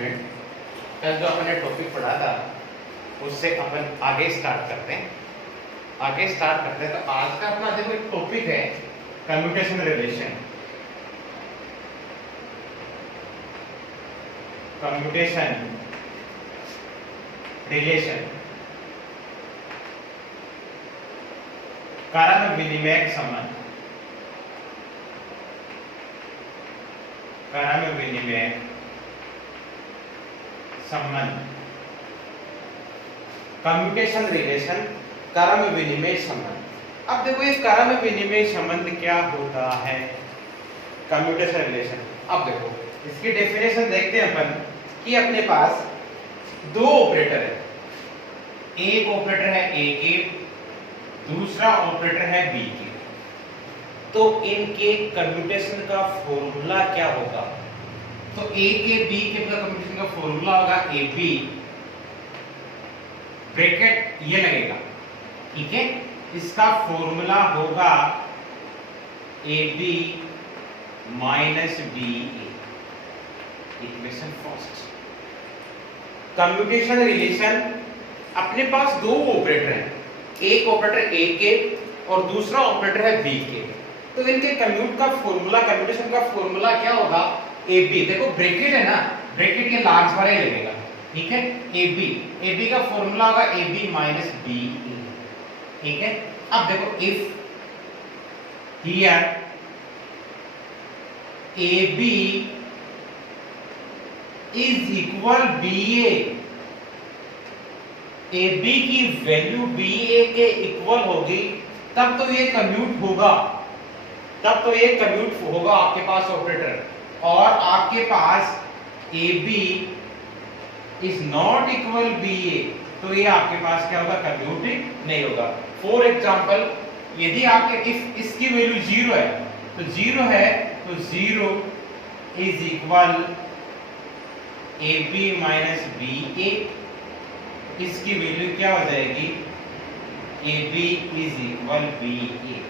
Student, कल जो अपन ने टॉपिक पढ़ा था उससे अपन आगे स्टार्ट करते हैं। तो आज का अपना देखो एक टॉपिक है कम्यूटेशन रिलेशन। कारण विनिमय संबंध। कम्यूटेशन रिलेशन, कारण विनिमय संबंध। अब देखो ये कारण विनिमय संबंध क्या होता है, कम्यूटेशन रिलेशन। अब देखो इसकी डेफिनेशन देखते हैं अपन कि अपने पास दो ऑपरेटर है, एक ऑपरेटर है ए के, दूसरा ऑपरेटर है बी के। तो इनके कम्यूटेशन का फॉर्मूला क्या होगा? तो ए के बी के कम्यूटेशन का फॉर्मूला होगा ए बी, ब्रैकेट ये लगेगा, ठीक है। इसका फॉर्मूला होगा a B minus B a, equation first. Commutation relation, अपने पास दो ऑपरेटर हैं, एक ऑपरेटर ए के और दूसरा ऑपरेटर है बी के। तो इनके कम्यूटेशन का फॉर्मूला क्या होगा? ए बी, देखो ब्रैकेट है ना, ब्रैकेट ये लार्ज वाला ही लगेगा, ठीक है। ए बी का फॉर्मूला होगा a B minus B a, ठीक है। अब देखो if here a B is equal B a B की वैल्यू बी ए के इक्वल होगी, तब तो ये कम्यूट होगा, आपके पास ऑपरेटर। और आपके पास A B is not equal B A, तो ये आपके पास क्या होगा? कम्यूट नहीं होगा। फॉर एग्जांपल, यदि आपके इफ इसकी वैल्यू 0 है, तो 0 is equal A B minus B A, इसकी वैल्यू क्या हो जाएगी? A B is equal B A.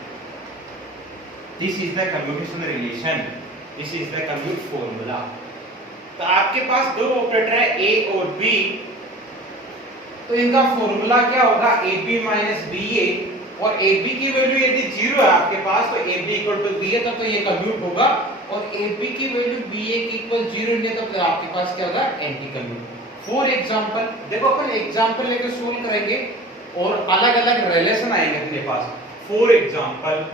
This is the commutation relation, this is the commute formula. तो आपके पास दो ऑपरेटर है ए और बी, तो इनका फॉर्मूला क्या होगा? ए बी माइनस बी ए, और ए बी की वैल्यू यदि 0 है आपके पास, तो A B equal to B A, तब तो ये कम्यूट होगा। और ए बी की वैल्यू बी ए की इक्वल 0 नहीं, तब तो आपके पास क्या होगा? Anti commute. फॉर एग्जांपल, देखो अपन एग्जांपल लेकर सोल्व करेंगे और अलग अलग रिलेशन आएंगे अपने पास। फॉर एग्जांपल,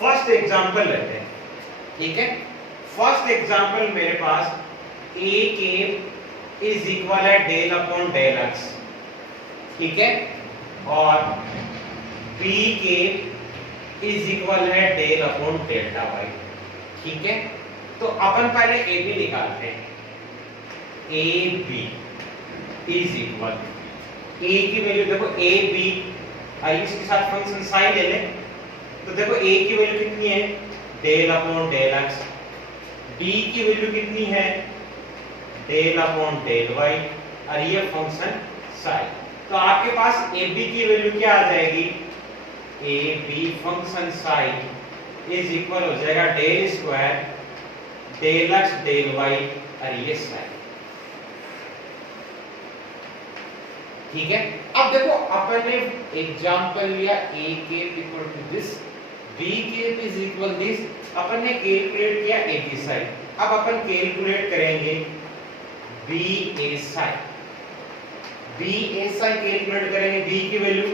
फर्स्ट एग्जांपल लेते हैं, ठीक है। फर्स्ट एग्जांपल मेरे पास ए के इज इक्वल है डेल अपॉन डेल एक्स, ठीक है, और बी के इज इक्वल है डेल अपॉन डेल्टा वाई, ठीक है। तो अपन पहले ए बी निकालते हैं। ए बी इज इक्वल, ए की वैल्यू देखो ए बी, आइए इसके साथ फंक्शन साइन ले लें। तो देखो ए की वैल्यू कितनी है? Del upon del x. B की वैल्यू कितनी है? डेल अपॉन डेल वाई, और ये फंक्शन साइन। तो आपके पास ए बी की वैल्यू क्या आ जाएगी? ए b function psi is equal हो जाएगा del square del x del y, और ये साइन, ठीक है। अब देखो अपन ने एग्जांपल लिया ए के इक्वल टू दिस, बी के इज इक्वल दिस, अपन ने कैलकुलेट किया ए की साइन। अब अपन कैलकुलेट करेंगे बी ए साइन। बी ए साइन कैलकुलेट करेंगे, बी की value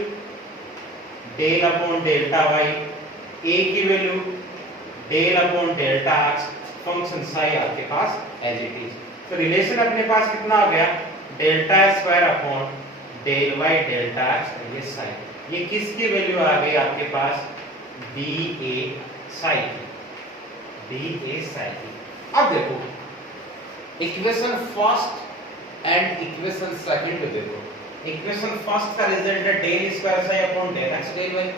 del upon delta Y, A की value del upon delta X, function psi आपके पास एज इट इज। तो रिलेशन अपने पास कितना आ गया? Delta square upon del Y delta x, ये साइन। ये किसकी वैल्यू आ गई आपके पास? बी ए साइन, बी ए साइन। अब देखो equation first and equation second में देखो, इक्वेशन फर्स्ट का रिजल्ट है del square psi upon del x del y,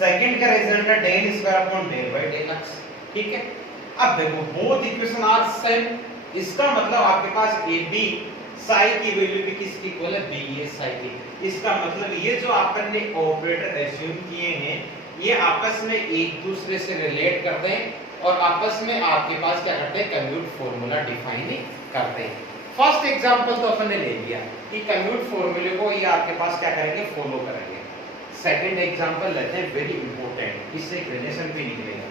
second का रिजल्ट है del square upon del y del x, ठीक है। अब देखो बोथ इक्वेशन आर सेम, इसका मतलब आपके पास ए बी साई की वैल्यू भी किसकी इक्वल है? बी ए साई की। इसका मतलब ये जो अपन ने ऑपरेटर एज्यूम किए हैं, ये आपस में एक दूसरे से रिलेट करते हैं और आपस में आपके पास क्या करते हैं, कम्यूट फॉर्मूला डिफाइन करते हैं। फर्स्ट एग्जांपल तो अपन ने ले लिया कि कम्यूट फॉर्मूले को ये आपके पास क्या करेंगे, फॉलो करेंगे। सेकंड एग्जांपल लेते हैं, वेरी इंपॉर्टेंट, इससे एक रिलेशन भी निकलेगा।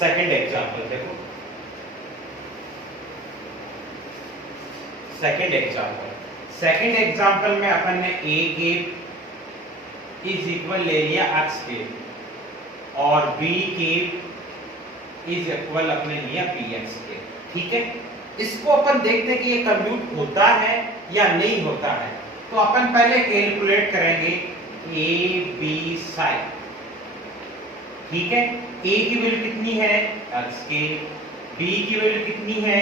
सेकंड एग्जांपल देखो, सेकंड एग्जांपल में अपन ने a केप इज इक्वल ले लिया x केप और b केप इज इक्वल अपने लिया px केप, ठीक है। इसको अपन देखते हैं कि ये कंप्यूट होता है या नहीं होता है। तो अपन पहले कैलकुलेट करेंगे a b साइन, ठीक है। a की वैल्यू कितनी है, x केप, b की वैल्यू कितनी है,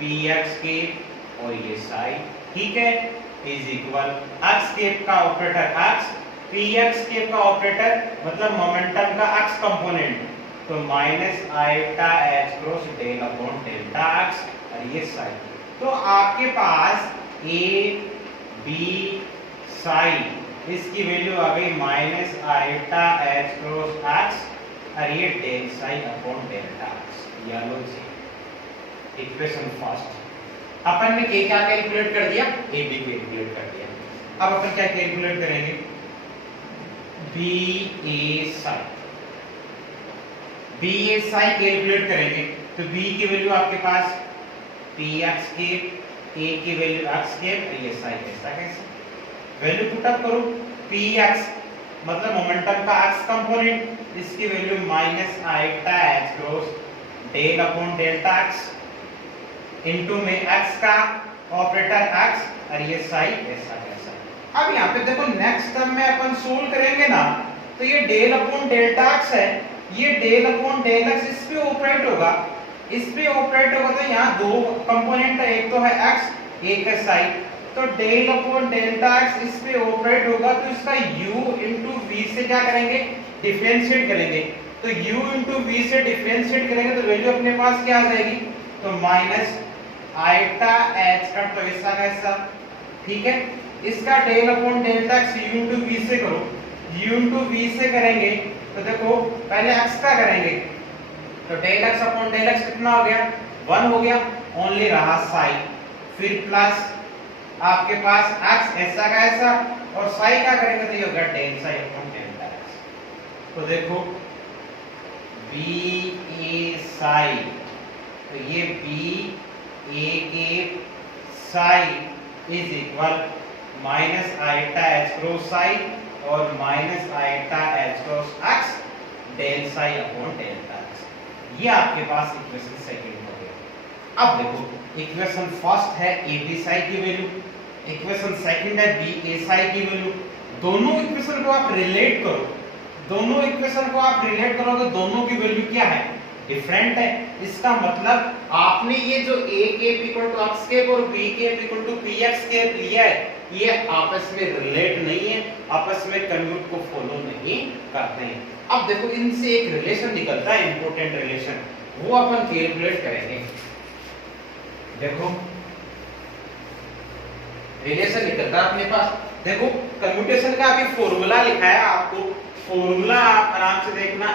px केप और ये साइन, ठीक है, इज इक्वल x केप का ऑपरेटर x, px केप का ऑपरेटर मतलब मोमेंटम का x कंपोनेंट, तो minus iota h cross del upon delta x और ये साइन। तो आपके पास a b साइन, इसकी वैल्यू आ गई minus iota h cross x और ये del sign upon delta x। या लो जी इक्वेशन फर्स्ट अपन ने क्या कैलकुलेट कर दिया, ए बी कैलकुलेट कर दिया। अब अपन क्या कैलकुलेट करेंगे, बी ए साइन, बी ए साइन कैलकुलेट करेंगे। तो बी की वैल्यू आपके पास पी एक्स के, ए की वैल्यू एक्स के, ये साइन ऐसा कैसे, वैल्यू पुट अप करो, पी एक्स मतलब मोमेंटम का एक्स कंपोनेंट, इसकी value minus iota h cross del upon delta x into में x का ऑपरेटर x और ये साइन ऐसा कैसा। अब यहाँ पे देखो नेक्स्ट टर्म में अपन सोल्व करेंगे ना, तो ये डेल अपॉन डेल्टा x है, ये डेल अपॉन डेल x इस पे ऑपरेट होगा, इस पे ऑपरेट होगा। तो यहाँ दो कंपोनेंट है, एक तो है x एक है साइन, तो डेल अपॉन डेल्टा x इस पे ऑपरेट होगा, तो इसका u इनटू v से क्या करेंगे, डिफरेंशिएट करेंगे। तो u इनटू v से डिफरेंशिएट करेंगे तो वैल्यू अपने पास क्या आ जाएगी, तो माइनस आयोटा h का तो ऐसा कैसा, ठीक है। इसका del upon delta x u into v से करो, u इनटू v से करेंगे तो देखो पहले x का करेंगे, तो डेल x अपॉन डेल x कितना हो गया, 1 हो गया, ओनली रहा साइन, फिर प्लस आपके पास x ऐसा का ऐसा और साइन का करेंगे तो ये होगा del sign upon delta x। तो देखो b a साइन, तो ये b a के psi is equal minus iota h cross psi और minus iota h cross x del sign upon delta x। ये आपके पास इक्वेशन सेकंड हो गया। अब देखो इक्वेशन फर्स्ट है a b साइन की वैल्यू, इक्वेशन सेकंड है b a साइन की वैल्यू। दोनों इक्वेशन को आप रिलेट करो, दोनों इक्वेशन को आप रिलेट करोगे, दोनों की वैल्यू क्या है, डिफरेंट है। इसका मतलब आपने ये जो a cap equal to x cap और b cap equal to px cap लिया है, ये आपस में रिलेट नहीं है, आपस में कन्वर्ट को फॉलो नहीं करते हैं। अब देखो इनसे एक रिलेशन निकलता है, इंपॉर्टेंट रिलेशन, वो अपन कैलकुलेट करेंगे। देखो रिलेशन निकलता है अपने पास, देखो कम्यूटेशन का अभी फॉर्मूला लिखा है आपको, फॉर्मूला आप आराम से देखना,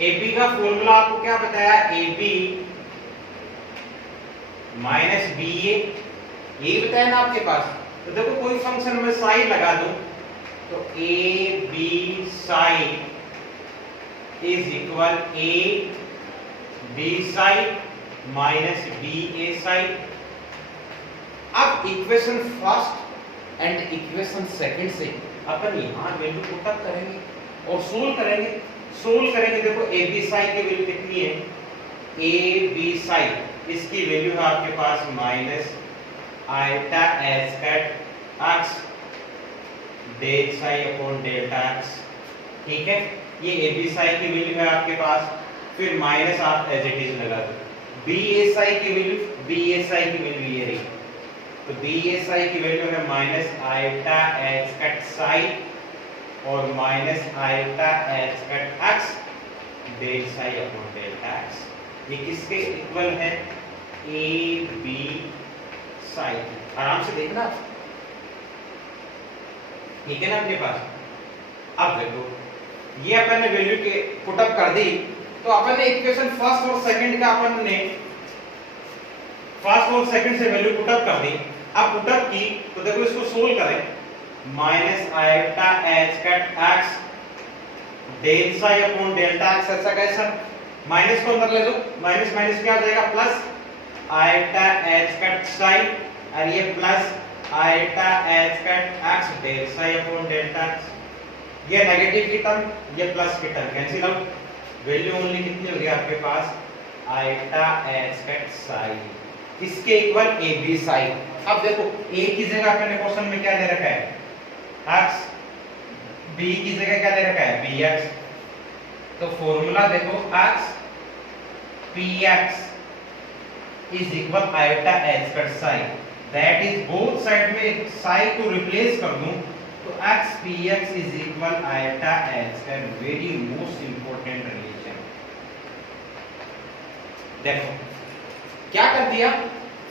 AB का फॉर्मूला आपको क्या बताया, AB माइनस BA, यही बताया ना आपके पास। तो देखो कोई फंक्शन में साइन लगा दूं तो AB psi is equal AB psi minus BA psi. अब equation first and equation second से अपन यहां वैल्यू पुट अप करेंगे और सोल्व करेंगे। देखो AB साइन की वैल्यू कितनी है, AB साइन, इसकी वैल्यू है आपके पास minus iota H cut x del sign upon delta x, ठीक है। ये AB साइन की वैल्यू है आपके पास, फिर माइनस आप एज इट इज लगा दो। BA साइन की वैल्यू, BA साइन की वैल्यू ये रही, तो BA साइन की वैल्यू है minus iota H cut sign और minus iota H cut x del sign upon delta x। ये किसके इक्वल है, AB साइन। आराम से देखना, ठीक है ना अपने पास। अब देखो ये अपन ने वैल्यू के पुट अप कर दी, तो अपन ने इक्वेशन फर्स्ट और सेकंड का अपन ने फर्स्ट और सेकंड से वैल्यू पुट अप कर दी। अब पुट अप की तो देखो इसको सोल्व करें, minus iota H cut x del psi upon delta x, ऐसा कैसा माइनस को अंदर ले दो, माइनस माइनस क्या हो जाएगा plus iota H cut psi और ये plus iota H cut x del psi upon delta x, ये नेगेटिव की टर्म ये प्लस की term cancel out, value only कितनी होगी आपके पास आयोटा एच कट साई, इसके इक्वल ए बी साई। अब देखो a की जगह अपने क्वेश्चन में क्या दे रखा है x, b की जगह क्या दे रखा है bx, तो फॉर्मूला देखो x px is equal iota h per psi, that is both side में psi को रिप्लेस कर दूं तो x px is equal iota h का वेरी मोस्ट इंपॉर्टेंट रिलेशन। देखो क्या कर दिया,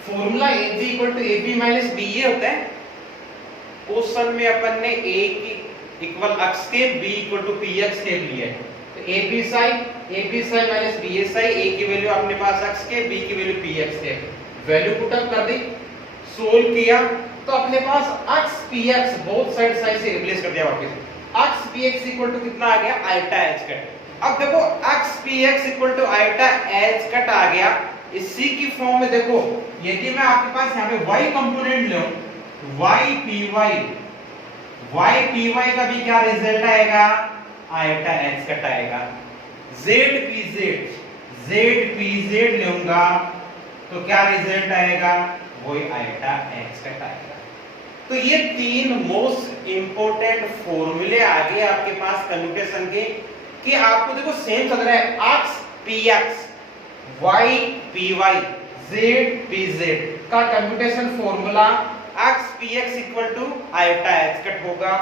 formula ab equal to ab minus ba होता है, क्वेश्चन में अपन ने a की इक्वल x के b इक्वल टू px के लिए है, तो ab psi minus ba psi, a की वैल्यू अपने पास x के, b की वैल्यू px के, वैल्यू पुट अप कर दी, सोल्व किया तो अपने पास x px both side Sai से रिप्लेस कर दिया वापस, x px इक्वल टू कितना आ गया आयोटा h कट। अब देखो x px equal to iota h cut आ गया, इसी की फॉर्म में देखो यदि मैं आपके पास यहाँ पे y कंपोनेंट लूं y py का भी क्या रिजल्ट आएगा आयोटा h कट आएगा, z pz लूंगा तो क्या रिजल्ट आएगा वही आयोटा h कट आएगा। तो ये तीन मोस्ट इंपोर्टेंट फॉर्मूले आ गए आपके पास कम्यूटेशन के, कि आपको देखो सेम चल रहा है x px y py z pz का commutation formula x px equal to iota h cut होगा,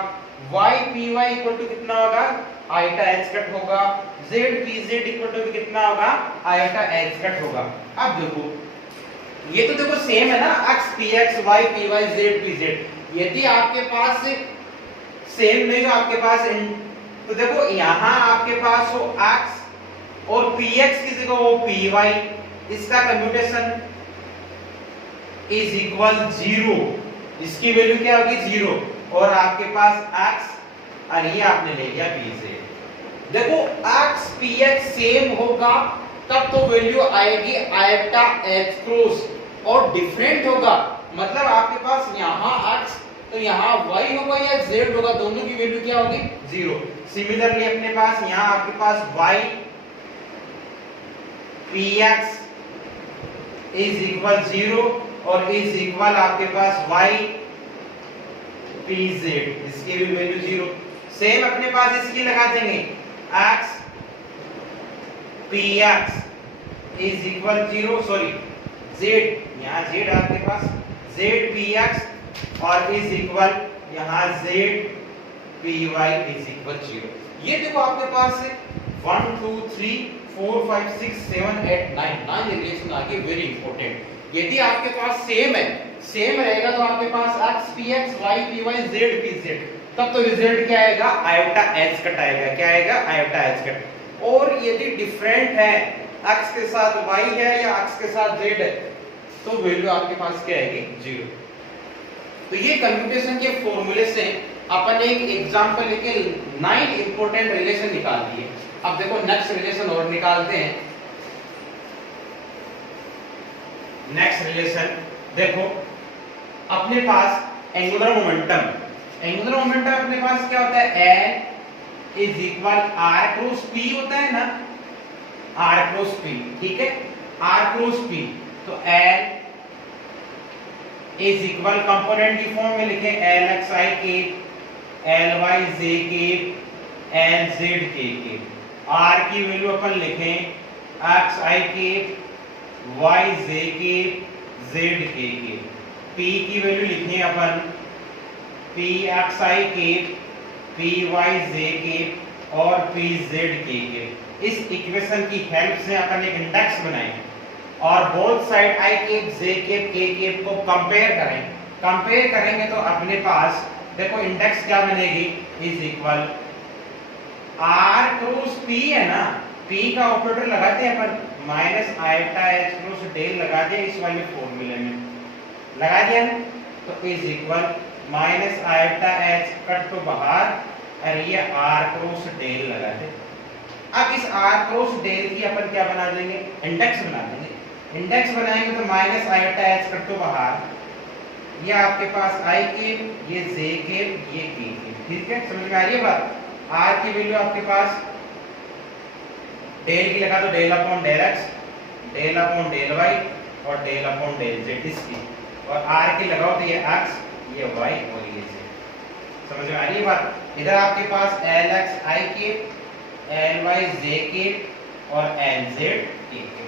y py इक्वल टू कितना होगा आयोटा h कट होगा, z pz इक्वल टू कितना होगा आयोटा h कट होगा। अब देखो ये तो देखो सेम है ना x px y py z pz, यदि आपके पास सेम नहीं हो आपके पास तो देखो यहां आपके पास हो x और px की जगह वो py, इसका कम्यूटेशन इज इक्वल 0, इसकी वैल्यू क्या होगी 0, और आपके पास x और ये आपने ले लिया pz। देखो x px सेम होगा तब तो वैल्यू आएगी आयोटा h क्रॉस, और डिफरेंट होगा मतलब आपके पास यहाँ x तो यहाँ y होगा या z होगा, दोनों की वैल्यू क्या होगी 0। सिमिलरली अपने पास यहाँ आपके पास y px इज इक्वल 0 और इज इक्वल आपके पास y pz, इसकी भी वैल्यू 0, सेम अपने पास इसकी लगा देंगे x px is equal 0 sorry z, यहाँ z आपके पास z px और इज इक्वल यहाँ z py इज इक्वल 0। ये देखो आपके पास 1 2 3 4 5 6 7 8 9 रिलेशन आ गए वेरी इंपॉर्टेंट। यदि आपके पास सेम है, सेम रहेगा तो आपके पास x px y py z pz, तब तो रिजल्ट क्या आएगा आयोटा h कट आएगा, क्या आएगा आयोटा h कट। और यदि डिफरेंट है x के साथ y है या x के साथ z है तो वैल्यू आपके पास क्या आएगी 0। तो ये कम्यूटेशन के फॉर्मूले से अपन एक एग्जांपल लेके 9 इंपॉर्टेंट रिलेशन निकाल दिए। अब देखो नेक्स्ट रिलेशन और निकालते हैं। नेक्स्ट रिलेशन देखो अपने पास एंगुलर मोमेंटम अपने पास क्या होता है L is equal R cross P होता है ना, R क्रॉस P, ठीक है R क्रॉस P, तो L इज इक्वल कंपोनेंट की फॉर्म में लिखें LXI के LYJ के LZ के R की वैल्यू अपन लिखें XI के YJ के ZK के, P की वैल्यू लिखनी है अपन PXI के PYJ के और PZK के। इस इक्वेशन की हेल्प से अपन एक इंडेक्स बनाएंगे और both side I cap J cap K cap को कंपेयर करेंगे तो अपने पास देखो इंडेक्स क्या बनेगी is equal R cross P है ना, p का ऑपरेटर लगाते हैं अपन minus iota h cross del लगा दिया इस वाले फॉर्मूले में, लगा दिया ना, तो is equal minus iota h cut तो बाहर और ये r क्रॉस डेल लगा दे। अब इस r क्रॉस डेल की अपन क्या बना देंगे, इंडेक्स बना देंगे। इंडेक्स बनाएंगे तो माइनस आयोटा h कट तो बाहर, ये आपके पास i के, ये j के, ये k के, ठीक है, समझ में आ रही है बात। r की वैल्यू आपके पास डेल की लगा दो del upon del x, del upon del y और डेल अपॉन डेल z इसकी, और r की लगाओ तो ये x, ये y और ये z। समझ में आ रही है बात। इधर आपके पास lx i के, ly j के और lz k के।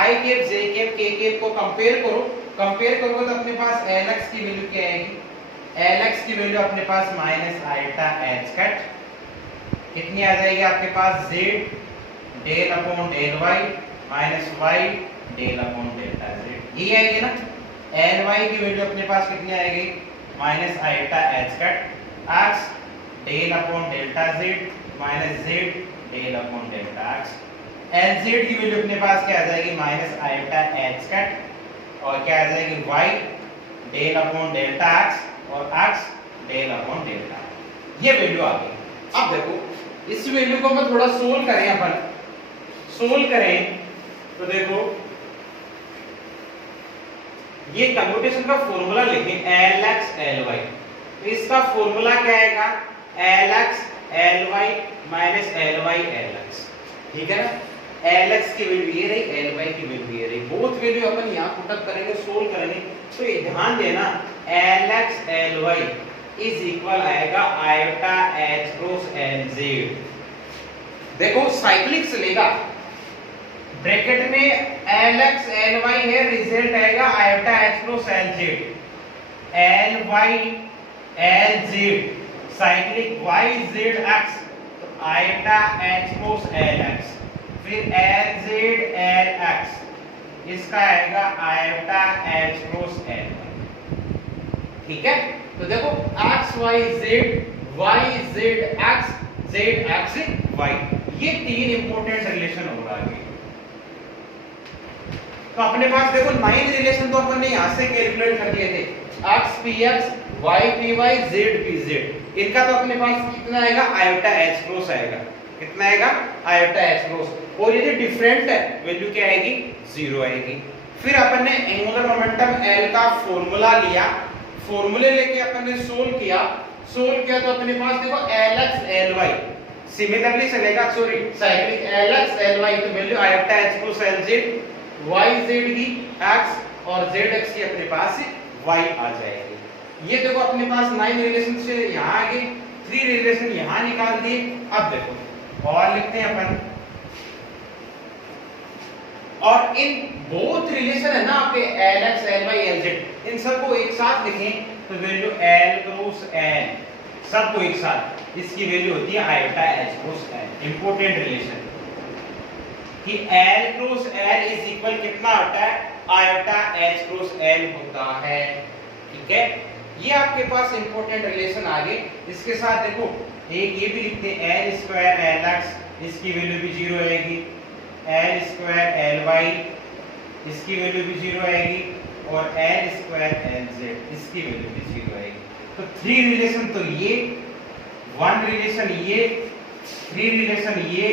i के, j के, k के को कंपेयर करो, कंपेयर करोगे तो अपने पास lx की वैल्यू क्या आएगी, lx की वैल्यू अपने पास माइनस आयोटा h कट कितनी आ जाएगी आपके पास, z del upon del y minus y del upon delta z, ये आएगी ना। ly की वैल्यू अपने पास कितनी आएगी, minus iota h cut x del upon delta z minus z del upon delta x। lz की वैल्यू अपने पास क्या आ जाएगी, माइनस आयोटा h कट और क्या आ जाएगी y del upon delta x और x डेल अपॉन डेल्टा, ये वैल्यू आ गई। अब देखो इस वैल्यू को हम थोड़ा सोल्व करें, अपन सोल्व करें तो देखो ये कम्प्यूटेशन का फॉर्मूला लिखें lx ly, तो इसका फॉर्मूला क्या आएगा, lx ly minus ly lx, ठीक है ना। lx की वैल्यू ये रही, ly की वैल्यू ये रही, बोथ वैल्यू अपन यहां पुट अप करेंगे, सोल्व करेंगे। तो ये ध्यान देना lx ly इज इक्वल आएगा आयोटा h क्रॉस lz। देखो साइक्लिक चलेगा, ब्रैकेट में lx ly है, रिजल्ट आएगा iota h cross lz, ly lz cyclic y z x, तो आयोटा h क्रॉस lx, फिर lz lx, इसका आएगा आयोटा h क्रॉस ly, ठीक है। तो देखो x y z, y z x, z x y, ये तीन इंपॉर्टेंट रिलेशन होगा आगे। तो अपने पास देखो 9 रिलेशन तो अपन ने यहां से कैलकुलेट कर दिए थे, x p x, y p y, z p z, इनका तो अपने पास कितना आएगा, आयोटा h क्रॉस आएगा, कितना आएगा, आयोटा h क्रॉस, और यदि डिफरेंट है वैल्यू क्या आएगी, 0 आएगी। फिर अपन ने एंगुलर मोमेंटम L का फॉर्मूला लिया, फॉर्मूले लेके अपन ने सोल्व किया तो अपने पास देखो lx ly सिमिलरली चलेगा, सॉरी साइक्लिक lx ly, तो value iota h cross lz, yz की x और zx की अपने पास y आ जाएगी। ये देखो अपने पास 9 रिलेशन से यहां आ गए, 3 रिलेशन यहां निकाल दिए। अब देखो और लिखते हैं अपन, और इन बोथ रिलेशन है ना आपके lx ly lz, इन सबको एक साथ लिखें तो वैल्यू l क्रॉस n, सबको एक साथ, इसकी वैल्यू होती है iota h cross n। Important relation कि l cross l is equal कितना होता है, आयोटा h क्रॉस l होता है, ठीक है। ये आपके पास इंपॉर्टेंट रिलेशन आ गए। इसके साथ देखो एक ये भी लिखते हैं l स्क्वायर lx, इसकी वैल्यू भी 0 आएगी, l स्क्वायर ly, इसकी वैल्यू भी 0 आएगी, और l स्क्वायर lz, इसकी वैल्यू भी 0 आएगी। तो 3 रिलेशन तो ये, 1 रिलेशन ये, 3 रिलेशन ये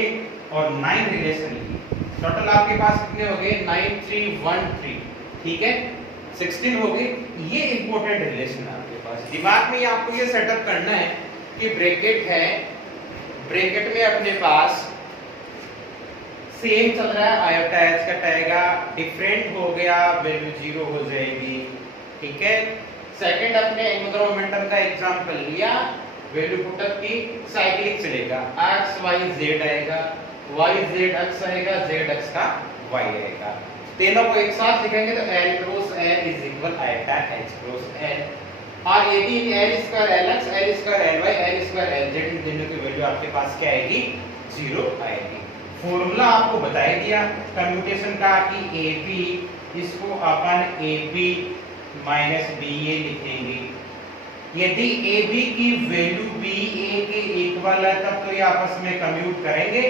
और 9 रिलेशन ये, टोटल आपके पास कितने हो गए, 9 3 1 3, ठीक है, 16 हो गए। ये इंपॉर्टेंट रिलेशन है आपके पास, दिमाग में आपको ये सेटअप करना है कि ब्रैकेट है, ब्रैकेट में अपने पास सेम चल रहा है, आयोटा h कट आएगा, डिफरेंट हो गया वैल्यू 0 हो जाएगी, ठीक है। सेकंड अपने एंगुलर मोमेंटम का एग्जांपल लिया, वैल्यू पुट अप की, साइक्लिक चलेगा, x y z आएगा, y z x आएगा, z x का y आएगा, तीनों को एक साथ लिखेंगे तो l cross l is equal iota h cross l। और यदि l square lx, l square ly, l square lz, इन तीनों की वैल्यू आपके पास क्या आएगी, 0 आएगी। फॉर्मूला आपको बता दिया कम्प्यूटेशन का कि AP, इसको अपन AB माइनस BA लिखेंगे। यदि AB की वैल्यू BA के इक्वल है तब तो ये आपस में कम्यूट करेंगे,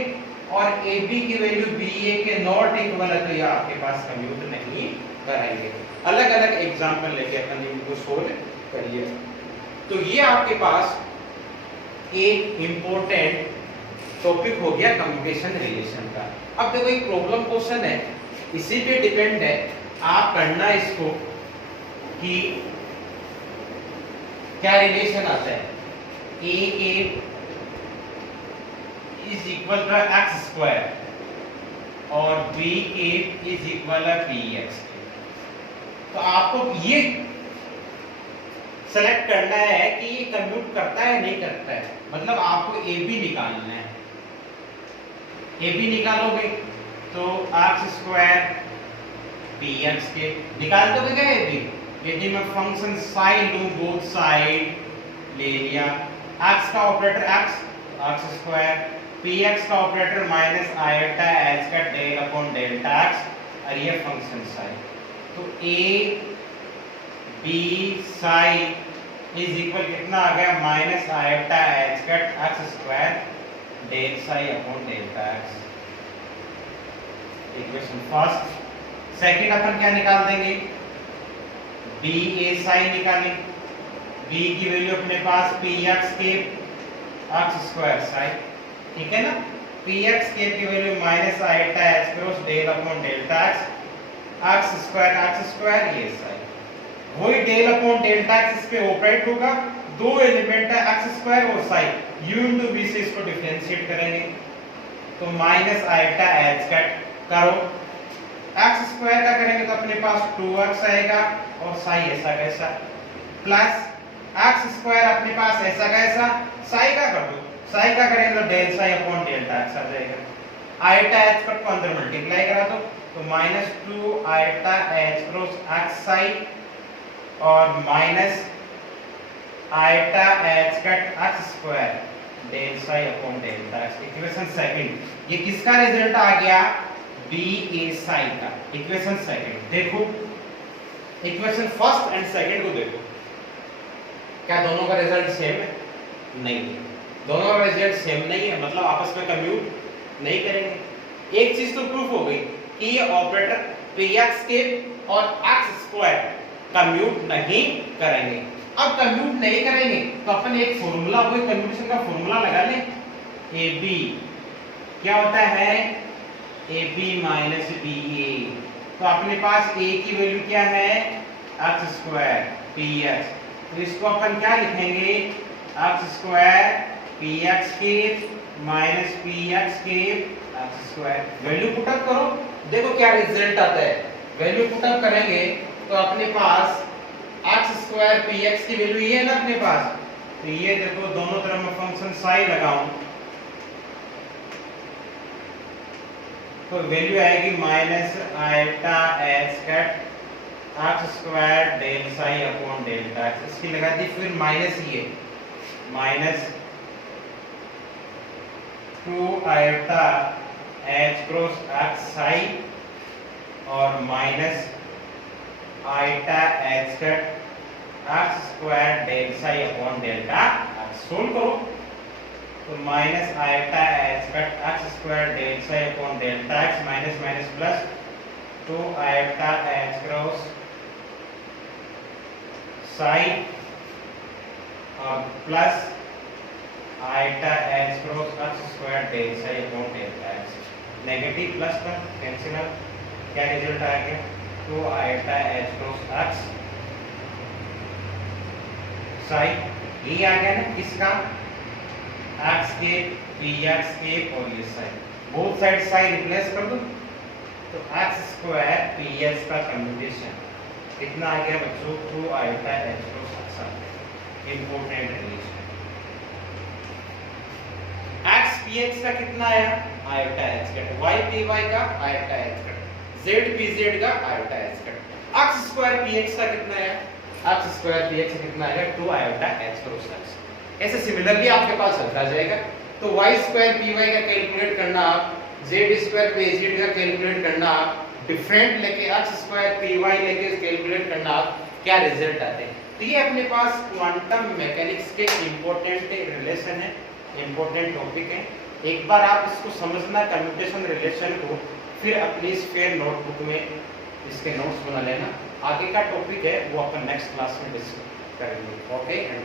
और ए बी की वैल्यू बी ए के नॉट इक्वल है तो ये आपके पास कम्यूट नहीं कराएंगे। अलग अलग एग्जांपल लेके अपन इनको सोल्व करिए। तो ये आपके पास एक इंपॉर्टेंट टॉपिक हो गया कम्युनिकेशन रिलेशन का। अब देखो एक प्रॉब्लम क्वेश्चन है, इसी पे डिपेंड है आप करना इसको कि क्या रिलेशन आता है। ए के is equal to x square और बी के is equal to p x. तो आपको ये सेलेक्ट करना है कि ये कंप्यूट करता है नहीं करता है, मतलब आपको ए बी निकालना है। ए बी निकालोगे तो एक्स स्क्वायर पी एक्स के निकाल दोगे क्या ए बी। यदि मैं फंक्शन साई लूं, बोथ साइड ले लिया, एक्स का operator x square, p x का ऑपरेटर माइनस आयोटा एच का डेल अपॉन डेल्टा एक्स और ये फंक्शन साई। तो A B psi is equal कितना आ गया माइनस आयोटा एच का x square del psi upon delta x. Equation first. Second अपन क्या निकाल देंगे, बी ए साई निकालें। बी की वैल्यू अपने पास पी एक्स के एक्स स्क्वायर साई, ठीक है ना। पी एक्स के की value minus iota h cross del upon delta x square ये साई। वही डेल अपॉन डेल्टा एक्स इस पे ऑपरेट होगा, दो एलिमेंट है एक्स स्क्वायर और साई, u इनटू v से इसको डिफरेंशिएट करेंगे तो माइनस आयोटा एच कट करो। एक्स स्क्वायर का करेंगे तो अपने पास 2x आएगा और साई ऐसा कैसा प्लस एक्स स्क्वायर अपने पास ऐसा कैसा साई का कर दो, साई का करेंगे तो del psi upon delta x आ जाएगा। आयोटा एच कट को अंदर मल्टीप्लाई करा दो तो minus 2 iota h cross x psi और minus iota H cut x square del psi upon delta x. Equation second, ये किसका रिजल्ट आ गया, बी ए साई का। इक्वेशन सेकंड देखो, इक्वेशन फर्स्ट एंड सेकंड को देखो, क्या दोनों का रिजल्ट सेम है? नहीं, दोनों का रिजल्ट सेम नहीं है, मतलब आपस में कंप्यूट नहीं करेंगे। एक चीज तो प्रूफ हो गई कि ये ऑपरेटर पी एक्स के और एक्स स्क्वायर कंप्यूट नहीं करेंगे। अब कंप्यूट नहीं करेंगे तो अपन एक फॉर्मूला, वही कंप्यूटेशन का फॉर्मूला लगा लें। ए बी क्या होता है, A B minus B A. तो अपने पास ए की वैल्यू क्या है एक्स स्क्वायर पी एक्स, तो इसको अपन क्या लिखेंगे एक्स स्क्वायर पी एक्स के माइनस पी एक्स के एक्स स्क्वायर। वैल्यू पुटअप करो, देखो क्या रिजल्ट आता है। वैल्यू पुटअप करेंगे तो अपने पास एक्स स्क्वायर पी एक्स की वैल्यू ये है ना अपने पास, तो ये देखो दोनों तरफ मैं फंक्शन साई लगाऊं तो वैल्यू आएगी minus iota H cut x square del psi upon delta x. इसकी लगा दी, फिर माइनस ये minus 2 iota h cross x psi और minus iota H cut x square del psi upon delta x. Solve करो तो minus iota H cut x square del psi upon delta x minus minus plus 2 iota h cross psi और plus iota h cross x square del psi upon delta x. Negative plus पर cancel, क्या result आ गया 2 iota h cross x Sai. ये आ गया ना किसका, x के पी एक्स के और ये psi, both side psi replace कर दो तो एक्स स्क्वायर पी एक्स का कम्युटेशन कितना आ गया बच्चों 2 iota h cross x. Important relation x p x का कितना आया iota H cut, y p y का iota H cut, z p z का iota H cut. X square p x का कितना आया, एक्स स्क्वायर पी एक्स का कितना आएगा 2 आयोटा एच क्रॉस एक्स। ऐसे सिमिलरली आपके पास चलता जाएगा। तो y स्क्वायर पी वाई का कैलकुलेट करना आप, z स्क्वायर पी z का कैलकुलेट करना आप, डिफरेंट लेके x स्क्वायर पी वाई लेके कैलकुलेट करना आप, क्या रिजल्ट आते हैं। तो ये अपने पास क्वांटम मैकेनिक्स के इंपॉर्टेंट रिलेशन है, इंपॉर्टेंट टॉपिक है। एक बार आप इसको समझना कम्युटेशन रिलेशन को, फिर अपनी स्फीयर नोटबुक में इसके नोट्स बना लेना। आगे का टॉपिक है वो अपन नेक्स्ट क्लास में डिस्कस करेंगे। Okay and